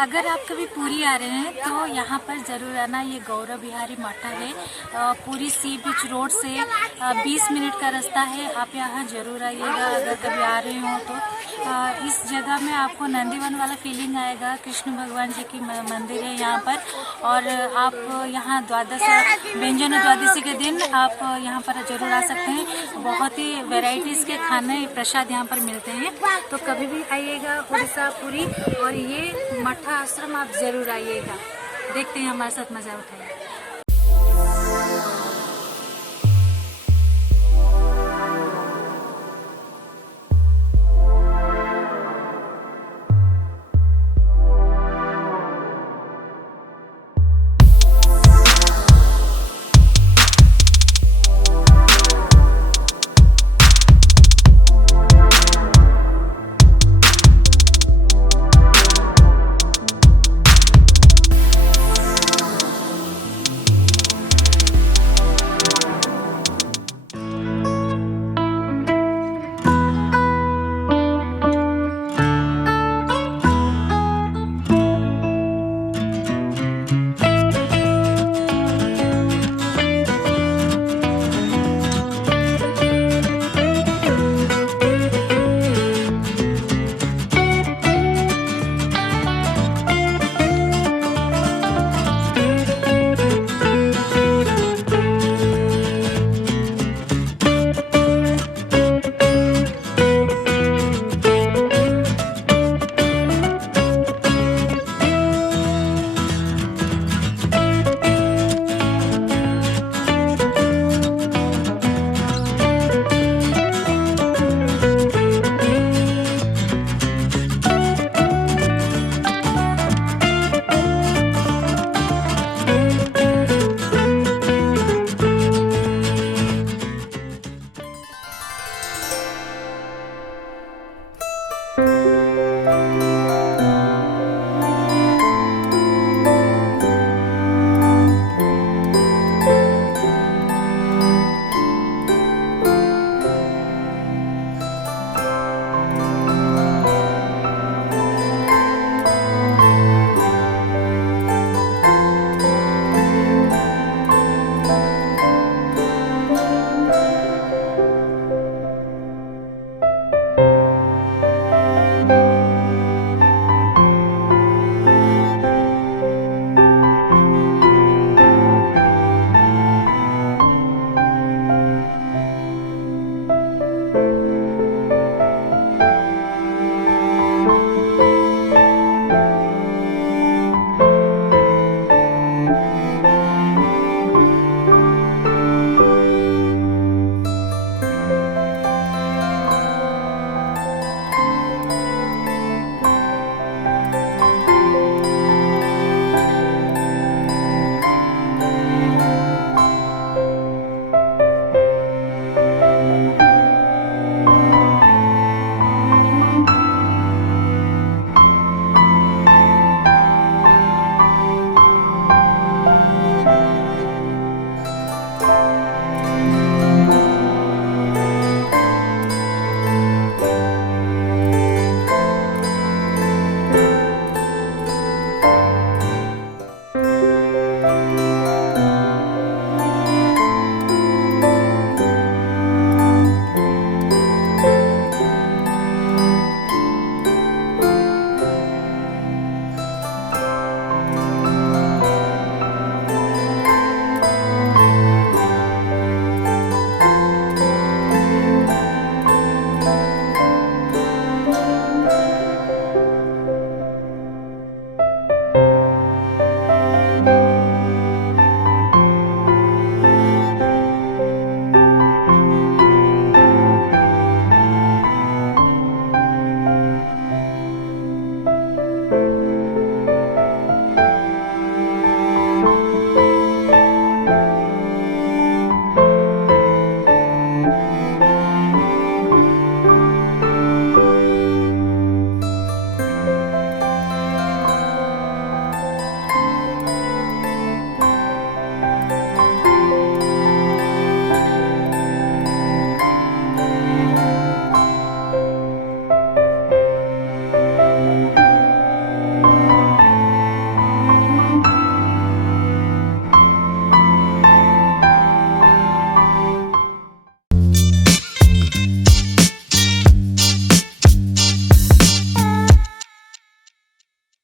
अगर आप कभी पुरी आ रहे हैं तो यहाँ पर ज़रूर आना। ये गौर बिहारी मठा है। पुरी सी बीच रोड से 20 मिनट का रास्ता है। आप यहाँ ज़रूर आइएगा अगर कभी आ रहे हो तो। इस जगह में आपको नंदीवन वाला फीलिंग आएगा। कृष्ण भगवान जी की मंदिर है यहाँ पर। और आप यहाँ व्यंजन द्वादशी के दिन आप यहाँ पर ज़रूर आ सकते हैं। बहुत ही वेराइटीज़ के खाने प्रसाद यहाँ पर मिलते हैं। तो कभी भी आइएगा उड़ीसा पुरी, और ये मठा आश्रम आप जरूर आइएगा। देखते हैं हमारे साथ मजा उठाइए।